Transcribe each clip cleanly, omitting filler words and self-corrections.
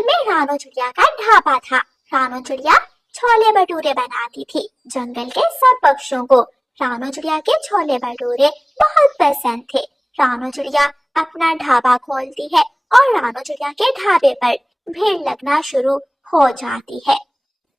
जंगल में रानो चिड़िया का ढाबा था। रानो चिड़िया छोले भटूरे बनाती थी। जंगल के सब पक्षियों को रानो चिड़िया के छोले भटूरे बहुत पसंद थे। रानो चिड़िया अपना ढाबा खोलती है और रानो चिड़िया के ढाबे पर भीड़ लगना शुरू हो जाती है।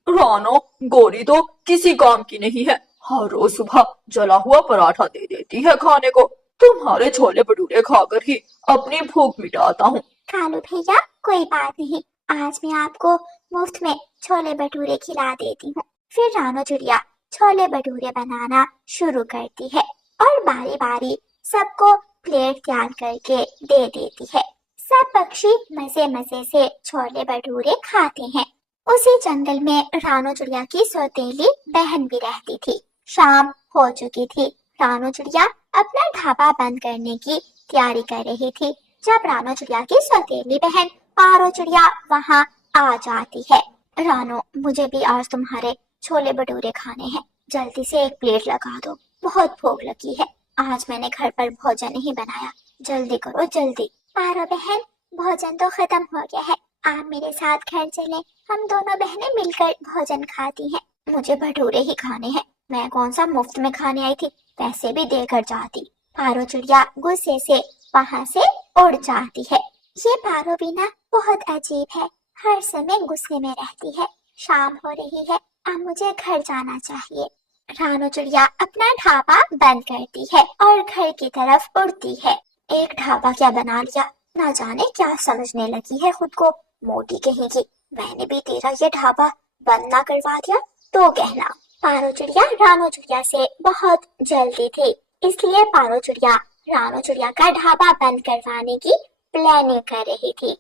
रानो, गोरी तो किसी काम की नहीं है। हर रोज सुबह जला हुआ पराठा दे देती है खाने को। तुम्हारे छोले भटूरे खाकर ही अपनी भूख मिटाता हूँ। कालू भैया, कोई बात नहीं, आज मैं आपको मुफ्त में छोले भटूरे खिला देती हूँ। फिर रानो चिड़िया छोले भटूरे बनाना शुरू करती है और बारी बारी सबको प्लेट तैयार करके दे देती है। सब पक्षी मजे मजे से छोले भटूरे खाते हैं। उसी जंगल में रानो चिड़िया की सौतेली बहन भी रहती थी। शाम हो चुकी थी। रानो चिड़िया अपना ढाबा बंद करने की तैयारी कर रही थी जब रानो चिड़िया की सौतेली बहन पारो चिड़िया वहाँ आ जाती है। रानो, मुझे भी आज तुम्हारे छोले भटूरे खाने हैं। जल्दी से एक प्लेट लगा दो, बहुत भूख लगी है। आज मैंने घर पर भोजन नहीं बनाया, जल्दी करो जल्दी। पारो बहन, भोजन तो खत्म हो गया है, आप मेरे साथ घर चलें, हम दोनों बहनें मिलकर भोजन खाती हैं। मुझे भटूरे ही खाने हैं, मैं कौन सा मुफ्त में खाने आई थी, पैसे भी देकर जाती। पारो चिड़िया गुस्से से वहाँ से उड़ जाती है। ये पारो भी ना बहुत अजीब है, हर समय गुस्से में रहती है। शाम हो रही है, अब मुझे घर जाना चाहिए। रानो चिड़िया अपना ढाबा बंद करती है और घर की तरफ उड़ती है। एक ढाबा क्या बना लिया, ना जाने क्या समझने लगी है खुद को, मोटी कहेगी। मैंने भी तेरा ये ढाबा बंद ना करवा दिया तो कहना। पारो चिड़िया रानो चिड़िया से बहुत जल्दी थी, इसलिए पारो चिड़िया रानो चिड़िया का ढाबा बंद करवाने की प्लानिंग कर रही थी।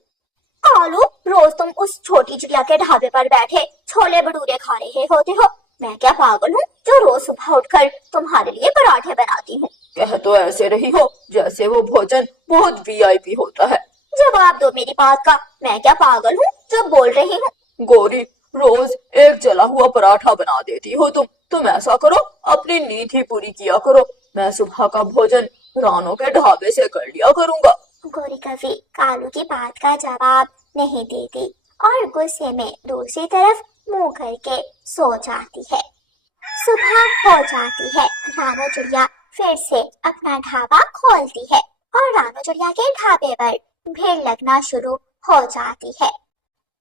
कालू, रोज तुम उस छोटी चिड़िया के ढाबे पर बैठे छोले भटूरे खा रहे होते हो। मैं क्या पागल हूँ जो रोज सुबह उठकर तुम्हारे लिए पराठे बनाती हूँ? कह तो ऐसे रही हो जैसे वो भोजन बहुत वीआईपी होता है। जवाब दो मेरी बात का, मैं क्या पागल हूँ जो बोल रही हूँ? गोरी, रोज एक जला हुआ पराठा बना देती हो तुम ऐसा करो, अपनी नींद ही पूरी किया करो। मैं सुबह का भोजन रानो के ढाबे से कर लिया करूँगा। गोरी कभी कालू की बात का जवाब नहीं देती और गुस्से में दूसरी तरफ मुंह करके सो जाती है। सुबह हो जाती है। रानो चिड़िया फिर से अपना ढाबा खोलती है और रानो चिड़िया के ढाबे पर भीड़ लगना शुरू हो जाती है।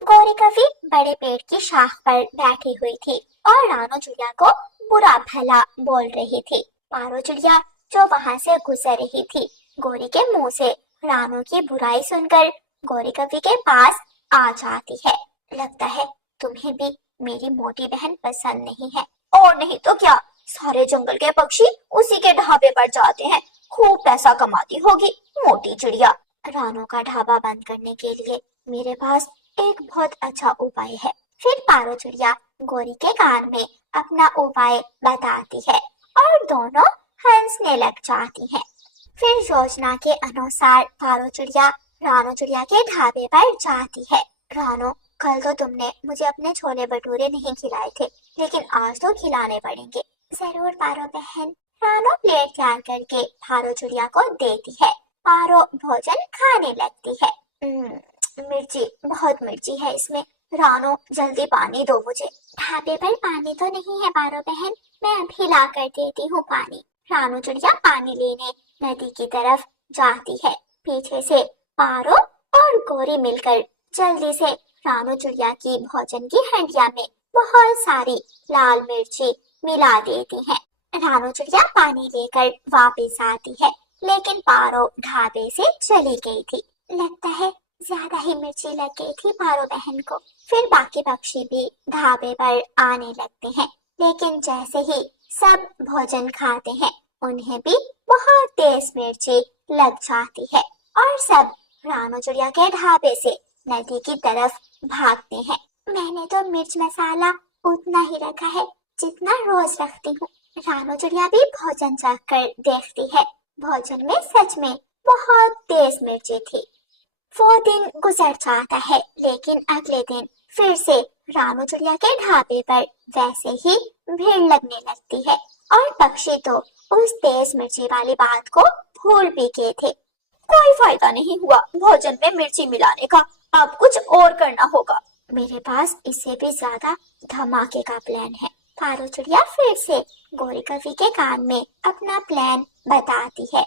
गोरी कभी बड़े पेड़ की शाख पर बैठी हुई थी और रानो चिड़िया को बुरा भला बोल रही थी। पारो चिड़िया जो वहां से गुजर रही थी, गोरी के मुंह से रानो की बुराई सुनकर गोरी कभी के पास आ जाती है। लगता है तुम्हें भी मेरी मोटी बहन पसंद नहीं है, और नहीं तो क्या, सारे जंगल के पक्षी उसी के ढाबे पर जाते हैं, खूब पैसा कमाती होगी मोटी चिड़िया। रानो का ढाबा बंद करने के लिए मेरे पास एक बहुत अच्छा उपाय है। फिर पारो चिड़िया गोरी के कान में अपना उपाय बताती है और दोनों हंसने लग जाती हैं। फिर योजना के अनुसार पारो चिड़िया रानो चिड़िया के ढाबे पर जाती है। रानो, कल तो तुमने मुझे अपने छोले भटूरे नहीं खिलाए थे, लेकिन आज तो खिलाने पड़ेंगे। जरूर पारो बहन। रानो प्लेट तैयार करके पारो चिड़िया को देती है। पारो भोजन खाने लगती है। मिर्ची, बहुत मिर्ची है इसमें। रानो, जल्दी पानी दो मुझे। ढाबे पर पानी तो नहीं है पारो बहन, मैं अभी ला कर देती हूँ पानी। रानो चिड़िया पानी लेने नदी की तरफ जाती है। पीछे से पारो और गोरी मिलकर जल्दी से रानो चिड़िया की भोजन की हंडिया में बहुत सारी लाल मिर्ची मिला देती हैं। रानो चिड़िया पानी लेकर वापस आती है, लेकिन पारो ढाबे से चली गई थी। लगता है ज्यादा ही मिर्ची लग गई थी पारो बहन को। फिर बाकी पक्षी भी ढाबे पर आने लगते हैं, लेकिन जैसे ही सब भोजन खाते हैं, उन्हें भी बहुत तेज मिर्ची लग जाती है और सब रानो चिड़िया के ढाबे से नदी की तरफ भागते हैं। मैंने तो मिर्च मसाला उतना ही रखा है जितना रोज रखती हूँ। रानो चिड़िया भी भोजन चख कर देखती है। भोजन में सच में बहुत तेज मिर्ची थी। वो दिन गुजर जाता है, लेकिन अगले दिन फिर से रानो चिड़िया के ढाबे पर वैसे ही भीड़ लगने लगती है और पक्षी तो उस तेज मिर्ची वाली बात को भूल भी गए थे। कोई फायदा नहीं हुआ भोजन में मिर्ची मिलाने का, अब कुछ और करना होगा। मेरे पास इससे भी ज्यादा धमाके का प्लान है। पारो चिड़िया फिर से गोरी कवि के कान में अपना प्लान बताती है।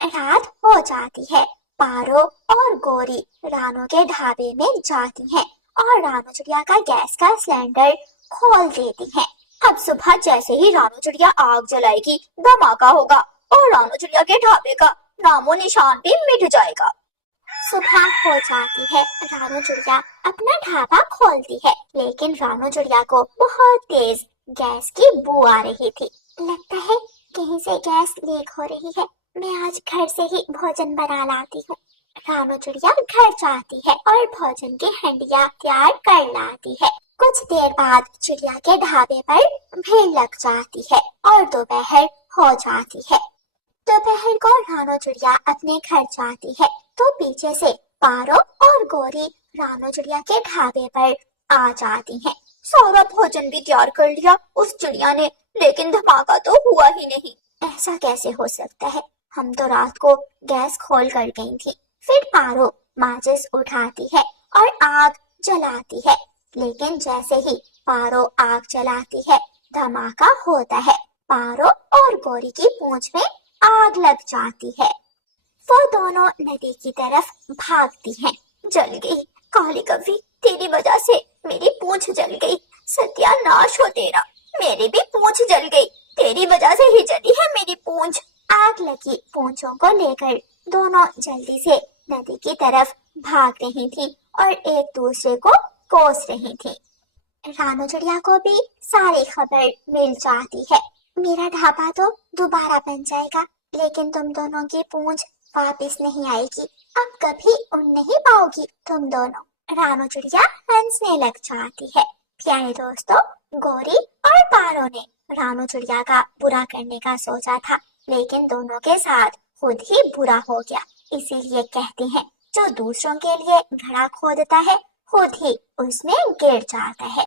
रात हो जाती है। पारो और गोरी रानू के ढाबे में जाती हैं और रानू चिड़िया का गैस का सिलेंडर खोल देती हैं। अब सुबह जैसे ही रानू चिड़िया आग जलाएगी, धमाका होगा और रानू चिड़िया के ढाबे का नामो निशान भी मिट जाएगा। सुबह हो जाती है। रानू चिड़िया अपना ढाबा खोलती है, लेकिन रानू चिड़िया को बहुत तेज गैस की बू आ रही थी। लगता है कहीं से गैस लीक हो रही है। मैं आज घर से ही भोजन बना लाती हूँ। रानू चिड़िया घर जाती है और भोजन की हंडिया तैयार कर लाती है। कुछ देर बाद चिड़िया के ढाबे पर भीड़ लग जाती है और दोपहर हो जाती है। दोपहर को रानू चिड़िया अपने घर जाती है तो पीछे से पारो और गोरी रानू चिड़िया के ढाबे पर आ जाती हैं। सारा भोजन भी तैयार कर लिया उस चिड़िया ने, लेकिन धमाका तो हुआ ही नहीं। ऐसा कैसे हो सकता है? हम तो रात को गैस खोल कर गई थी। फिर पारो माचिस उठाती है और आग जलाती है, लेकिन जैसे ही पारो आग जलाती है, धमाका होता है। पारो और गोरी की पूंछ में आग लग जाती है। वो दोनों नदी की तरफ भागती हैं। जल गई काली कवि, तेरी वजह से मेरी पूंछ जल गई। सत्यानाश हो तेरा, मेरी भी पूंछ जल गई। तेरी वजह से ही जली है मेरी पूंछ। आग लगी पूंछों को लेकर दोनों जल्दी से नदी की तरफ भाग रही थी और एक दूसरे को कोस रही थी। रानू चिड़िया को भी सारी खबर मिल जाती है। मेरा ढाबा तो दोबारा बन जाएगा, लेकिन तुम दोनों की पूंछ वापस नहीं आएगी। अब कभी उड़ नहीं पाओगी तुम दोनों। रानू चिड़िया हंसने लग जाती है। प्यारे दोस्तों, गोरी और पारो ने रानू चिड़िया का बुरा करने का सोचा था, लेकिन दोनों के साथ खुद ही बुरा हो गया। इसीलिए कहते हैं, जो दूसरों के लिए घड़ा खोदता है खुद ही उसमें गिर जाता है।